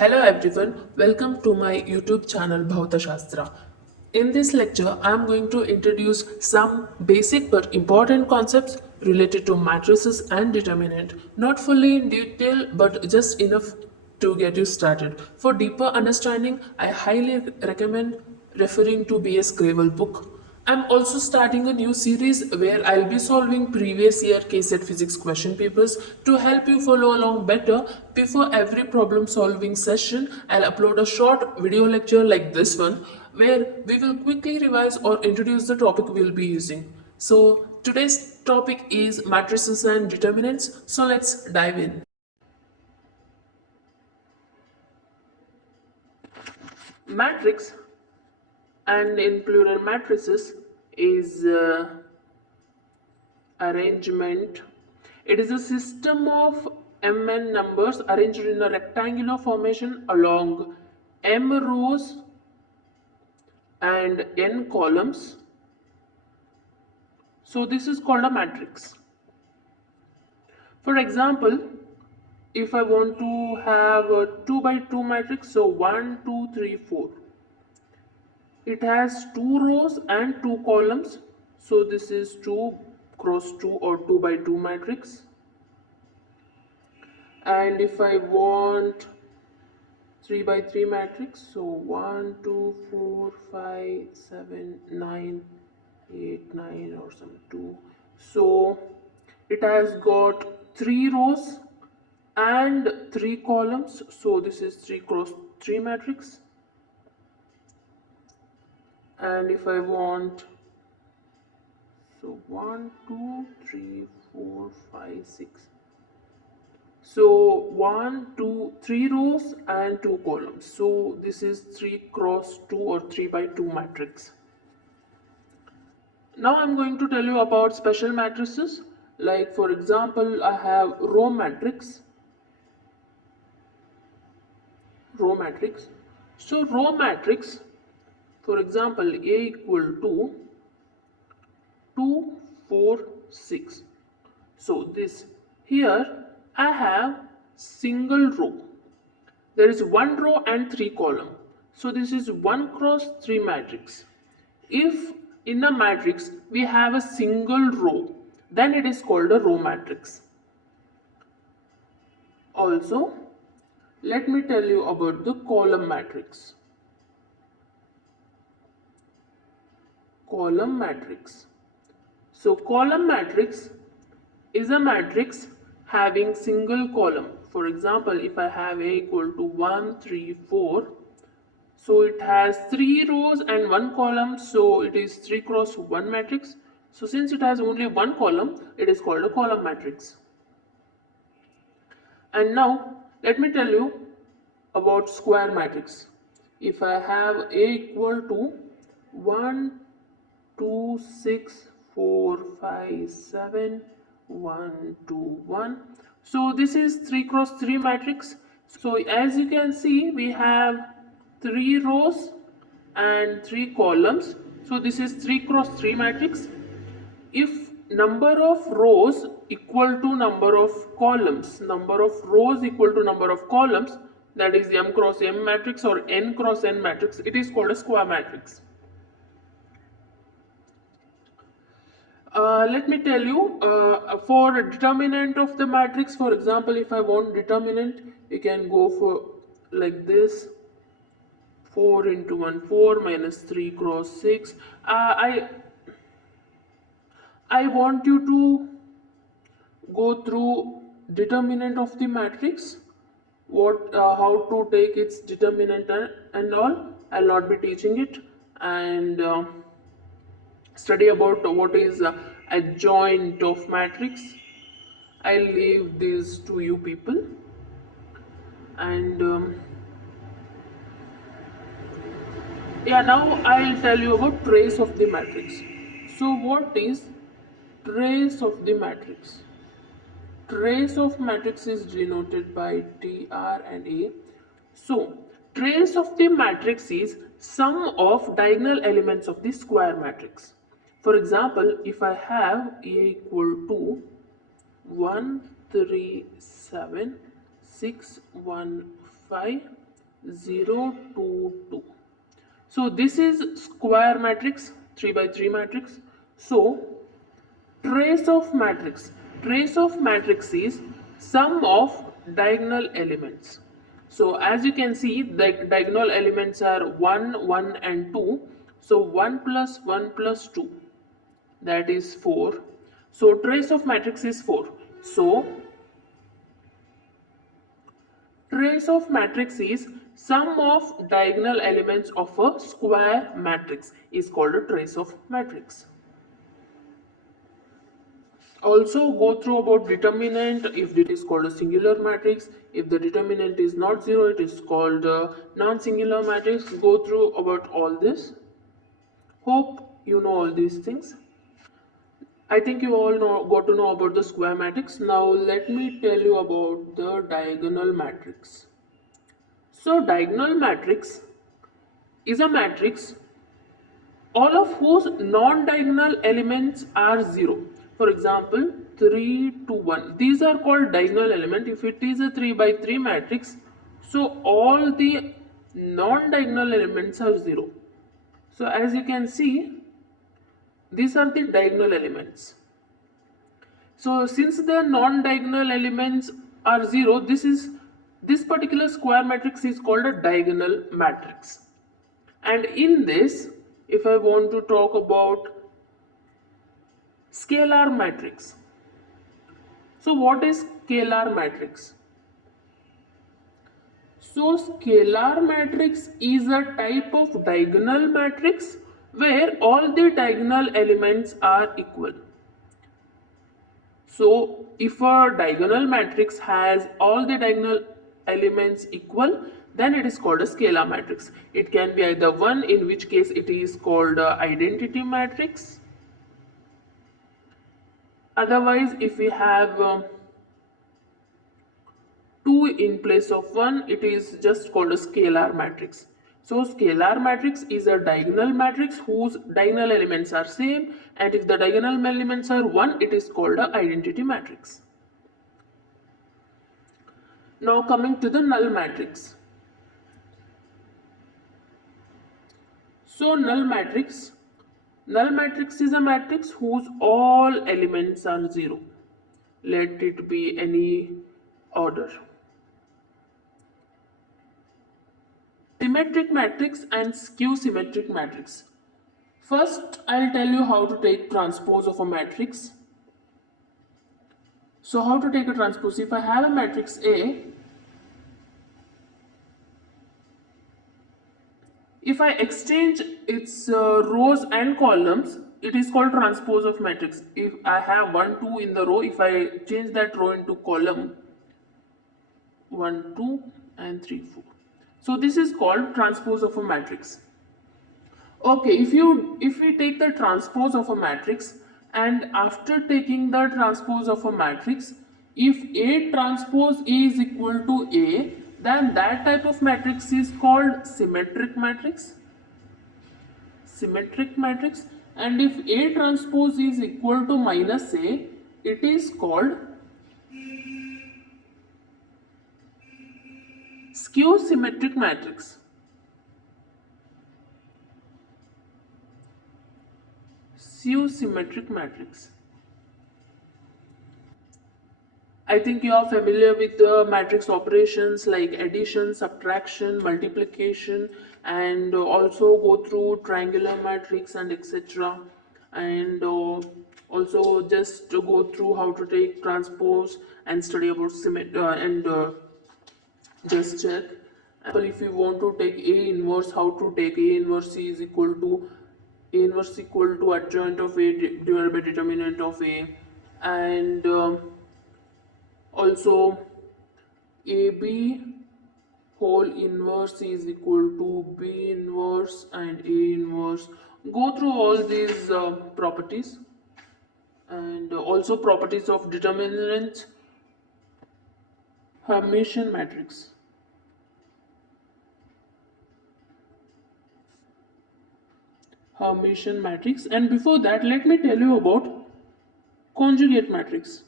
Hello everyone, welcome to my YouTube channel Bhautashastra. In this lecture, I am going to introduce some basic but important concepts related to matrices and determinant. Not fully in detail, but just enough to get you started. For deeper understanding, I highly recommend referring to B.S. Gravel book. I'm also starting a new series where I'll be solving previous year KSET Physics question papers to help you follow along better. Before every problem solving session, I'll upload a short video lecture like this one where we will quickly revise or introduce the topic we'll be using. So today's topic is matrices and determinants. So let's dive in. Matrix, and in plural matrices, is arrangement. It is a system of mn numbers arranged in a rectangular formation along m rows and n columns. So this is called a matrix. For example, if I want to have a 2 by 2 matrix, so 1, 2, 3, 4. It has 2 rows and 2 columns. So this is 2 cross 2 or 2 by 2 matrix. And if I want 3 by 3 matrix, so 1 2 4 5 7 9 8 9 or some 2, so it has got 3 rows and 3 columns, so this is 3 cross 3 matrix. And if I want, so 1 2 3 4 5 6, so 1 2 3 rows and 2 columns, so this is 3 cross 2 or 3 by 2 matrix. Now I'm going to tell you about special matrices. Like for example, I have row matrix. So row matrix, for example, A equal to 2 4 6. So this here I have single row. There is 1 row and 3 column. So this is 1 cross 3 matrix. If in a matrix we have a single row, then it is called a row matrix. Also, let me tell you about the column matrix. Column matrix. So column matrix is a matrix having single column. For example, if I have A equal to 1 3 4, so it has 3 rows and 1 column, so it is 3 cross 1 matrix. So since it has only 1 column, it is called a column matrix. And now let me tell you about square matrix. If I have A equal to 1 2 6 4 5 7 1 2 1, so this is 3 cross 3 matrix. So as you can see, we have 3 rows and 3 columns, so this is 3 cross 3 matrix. If number of rows equal to number of columns, number of rows equal to number of columns, that is m cross m matrix or n cross n matrix, it is called a square matrix. Let me tell you, for determinant of the matrix, for example, if I want determinant, you can go for like this: 4 into 1 4 minus 3 cross 6. I want you to go through determinant of the matrix, what how to take its determinant and all. I'll not be teaching it, and study about what is adjoint of matrix. I'll leave this to you people. And yeah, now I'll tell you about trace of the matrix. So what is trace of the matrix? Trace of matrix is denoted by TR and A. So trace of the matrix is sum of diagonal elements of the square matrix. For example, if I have A equal to 1 3 7 6 1 5, 0, 2, 2. So this is square matrix, 3 by 3 matrix. So trace of matrix. Trace of matrix is sum of diagonal elements. So as you can see, the diagonal elements are 1, 1 and 2. So 1 plus 1 plus 2, that is 4. So trace of matrix is 4. So trace of matrix is sum of diagonal elements of a square matrix is called a trace of matrix. Also go through about determinant. If it is called a singular matrix, if the determinant is not 0, it is called a non-singular matrix. Go through about all this. Hope you know all these things. I think you all got to know about the square matrix. Now let me tell you about the diagonal matrix. So diagonal matrix is a matrix all of whose non-diagonal elements are 0. For example, 3 to 1. These are called diagonal element. If it is a 3 by 3 matrix, so all the non-diagonal elements are 0. So as you can see, these are the diagonal elements. So since the non-diagonal elements are 0, this particular square matrix is called a diagonal matrix. And in this, if I want to talk about scalar matrix. So what is scalar matrix? So scalar matrix is a type of diagonal matrix where all the diagonal elements are equal. So if a diagonal matrix has all the diagonal elements equal, then it is called a scalar matrix. It can be either 1, in which case it is called a identity matrix. Otherwise, if we have 2 in place of 1, it is just called a scalar matrix. So scalar matrix is a diagonal matrix whose diagonal elements are same, and if the diagonal elements are 1, it is called a identity matrix. Now coming to the null matrix. So null matrix is a matrix whose all elements are 0. Let it be any order. Symmetric matrix and skew symmetric matrix. First, I'll tell you how to take transpose of a matrix. So how to take a transpose? If I have a matrix A, if I exchange its rows and columns, it is called transpose of matrix. If I have 1, 2 in the row, if I change that row into column 1, 2 and 3, 4. So this is called transpose of a matrix. Okay, if we take the transpose of a matrix, and after taking the transpose of a matrix, if A transpose is equal to A, then that type of matrix is called symmetric matrix. Symmetric matrix. And if A transpose is equal to minus A, it is called skew symmetric matrix. Skew symmetric matrix. I think you are familiar with the matrix operations like addition, subtraction, multiplication, and also go through triangular matrix and etc. And also just to go through how to take transpose and study about symmetry and just check. If you want to take A inverse, how to take A inverse is equal to A inverse equal to adjoint of A divided by determinant of A, and also AB whole inverse is equal to B inverse and A inverse. Go through all these properties, and also properties of determinant, Hermitian matrix. Hermitian matrix. And before that, let me tell you about conjugate matrix.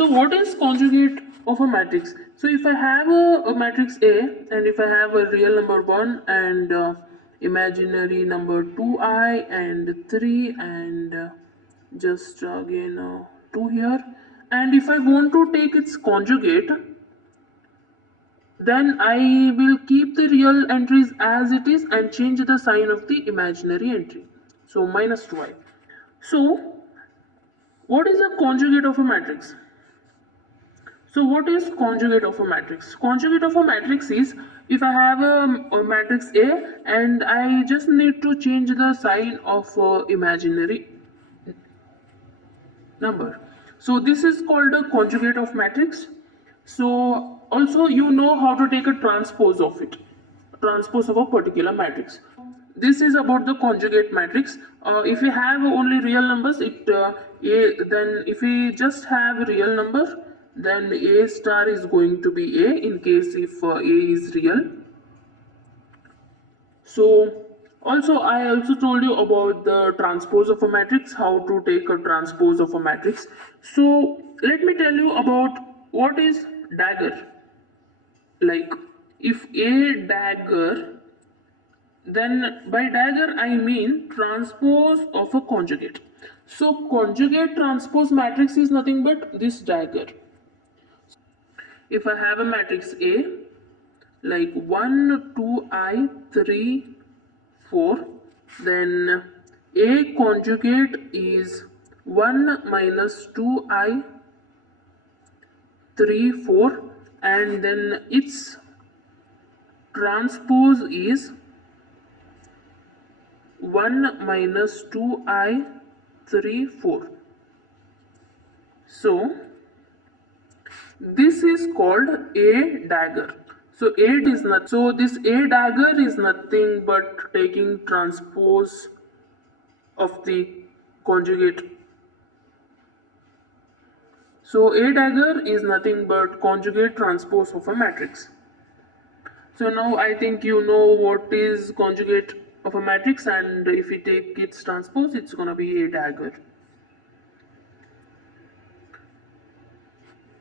So what is conjugate of a matrix? So if I have a matrix A and if I have a real number 1 and imaginary number 2i and 3 and just again 2 here, and if I want to take its conjugate, then I will keep the real entries as it is and change the sign of the imaginary entry. So minus 2i. So what is a conjugate of a matrix? So what is conjugate of a matrix? Conjugate of a matrix is if I have a matrix A and I just need to change the sign of imaginary number. So this is called a conjugate of matrix. So also you know how to take a transpose of it, transpose of a particular matrix. This is about the conjugate matrix. If we have only real numbers, then if we just have a real number, then A star is going to be A in case if A is real. So also I also told you about the transpose of a matrix, how to take a transpose of a matrix. So let me tell you about what is dagger. Like if A dagger, then by dagger I mean transpose of a conjugate. So conjugate transpose matrix is nothing but this dagger. If I have a matrix A like 1, 2, I, 3, 4, then A conjugate is 1 minus 2i 3, 4, and then its transpose is 1 minus 2i 3, 4. So this is called A dagger. So this A dagger is nothing but taking transpose of the conjugate. So A dagger is nothing but conjugate transpose of a matrix. So now I think you know what is conjugate of a matrix, and if we take its transpose, it's gonna be A dagger.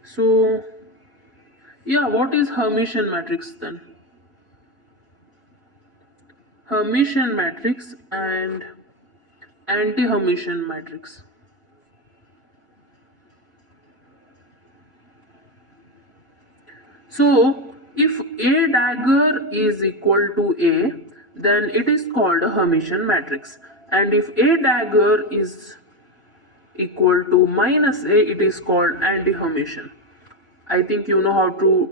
So yeah, what is Hermitian matrix then? Hermitian matrix and anti-Hermitian matrix. So if A dagger is equal to A, then it is called a Hermitian matrix, and if A dagger is equal to minus A, it is called anti-Hermitian. I think you know how to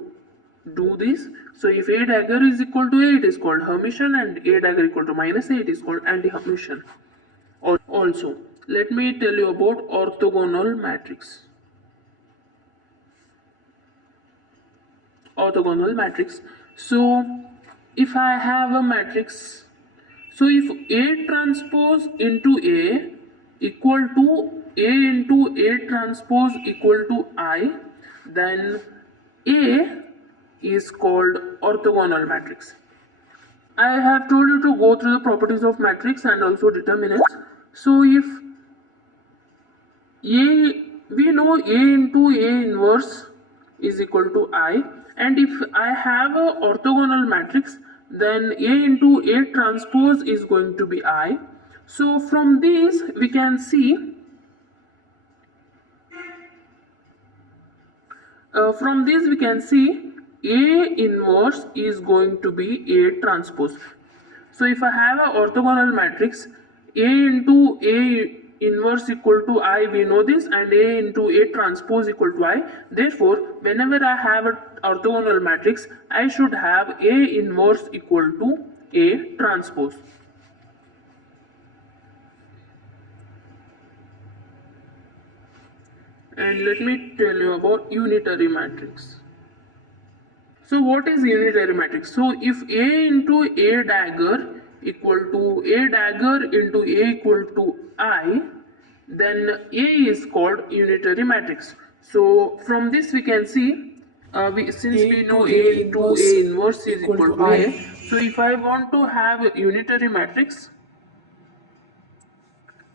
do this. So if A dagger is equal to A, it is called Hermitian, and A dagger equal to minus A, it is called anti-Hermitian. Also, let me tell you about orthogonal matrix. Orthogonal matrix. So if I have a matrix, so if A transpose into A equal to A into A transpose equal to I, then A is called orthogonal matrix. I have told you to go through the properties of matrix and also determinants. So if A, we know A into A inverse is equal to I, and if I have a orthogonal matrix, then A into A transpose is going to be I. So from this we can see A inverse is going to be A transpose. So if I have a orthogonal matrix, A into A inverse equal to I, we know this, and A into A transpose equal to I. Therefore, whenever I have an orthogonal matrix, I should have A inverse equal to A transpose. And let me tell you about unitary matrix. So what is unitary matrix? So if A into A dagger equal to A dagger into A equal to I, then A is called unitary matrix. So from this we can see, since we know A into A inverse is equal to I, so if I want to have a unitary matrix,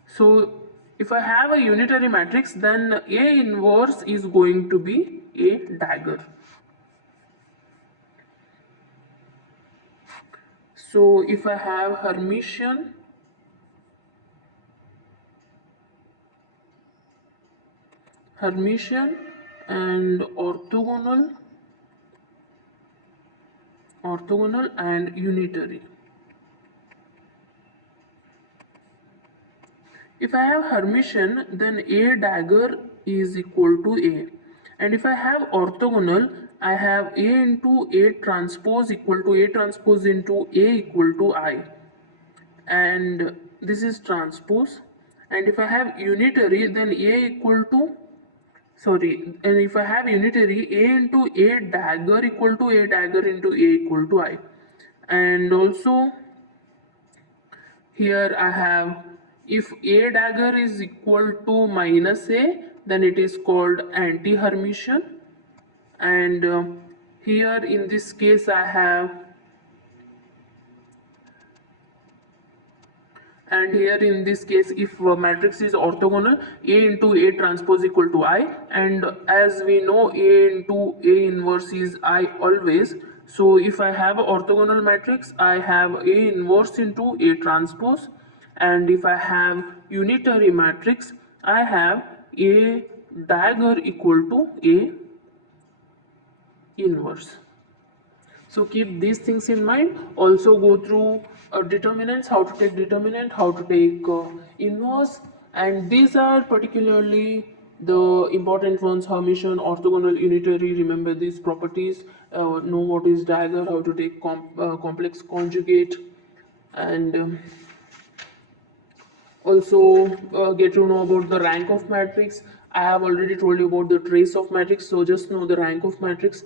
so If I have a unitary matrix, then A inverse is going to be A dagger. So if I have Hermitian and orthogonal and unitary. If I have Hermitian, then A dagger is equal to A. And if I have orthogonal, I have A into A transpose equal to A transpose into A equal to I. And this is transpose. And if I have unitary, then A equal to, and if I have unitary, A into A dagger equal to A dagger into A equal to I. And also here I have, if A dagger is equal to minus A, then it is called anti-Hermitian. And here in this case I have, and here in this case, if matrix is orthogonal, A into A transpose equal to I, and as we know, A into A inverse is I always. So if I have an orthogonal matrix, I have A inverse into A transpose, and if I have unitary matrix, I have A dagger equal to A inverse. So keep these things in mind. Also go through determinants, how to take determinant, how to take inverse, and these are particularly the important ones: Hermitian, orthogonal, unitary. Remember these properties. Know what is dagger, how to take complex conjugate, and also get to know about the rank of matrix. I have already told you about the trace of matrix, so just know the rank of matrix.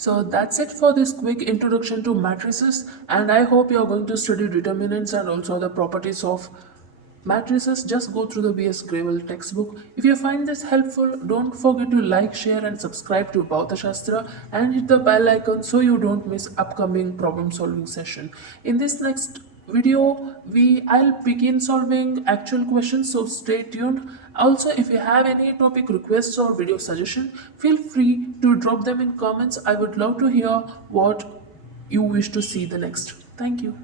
So that's it for this quick introduction to matrices, and I hope you are going to study determinants and also the properties of matrices. Just go through the BS Gravel textbook. If you find this helpful, don't forget to like, share and subscribe to Bhauta Shastra and hit the bell icon so you don't miss upcoming problem solving session. In this next video, I'll begin solving actual questions, so stay tuned. Also, if you have any topic requests or video suggestion, feel free to drop them in comments. I would love to hear what you wish to see the next. Thank you.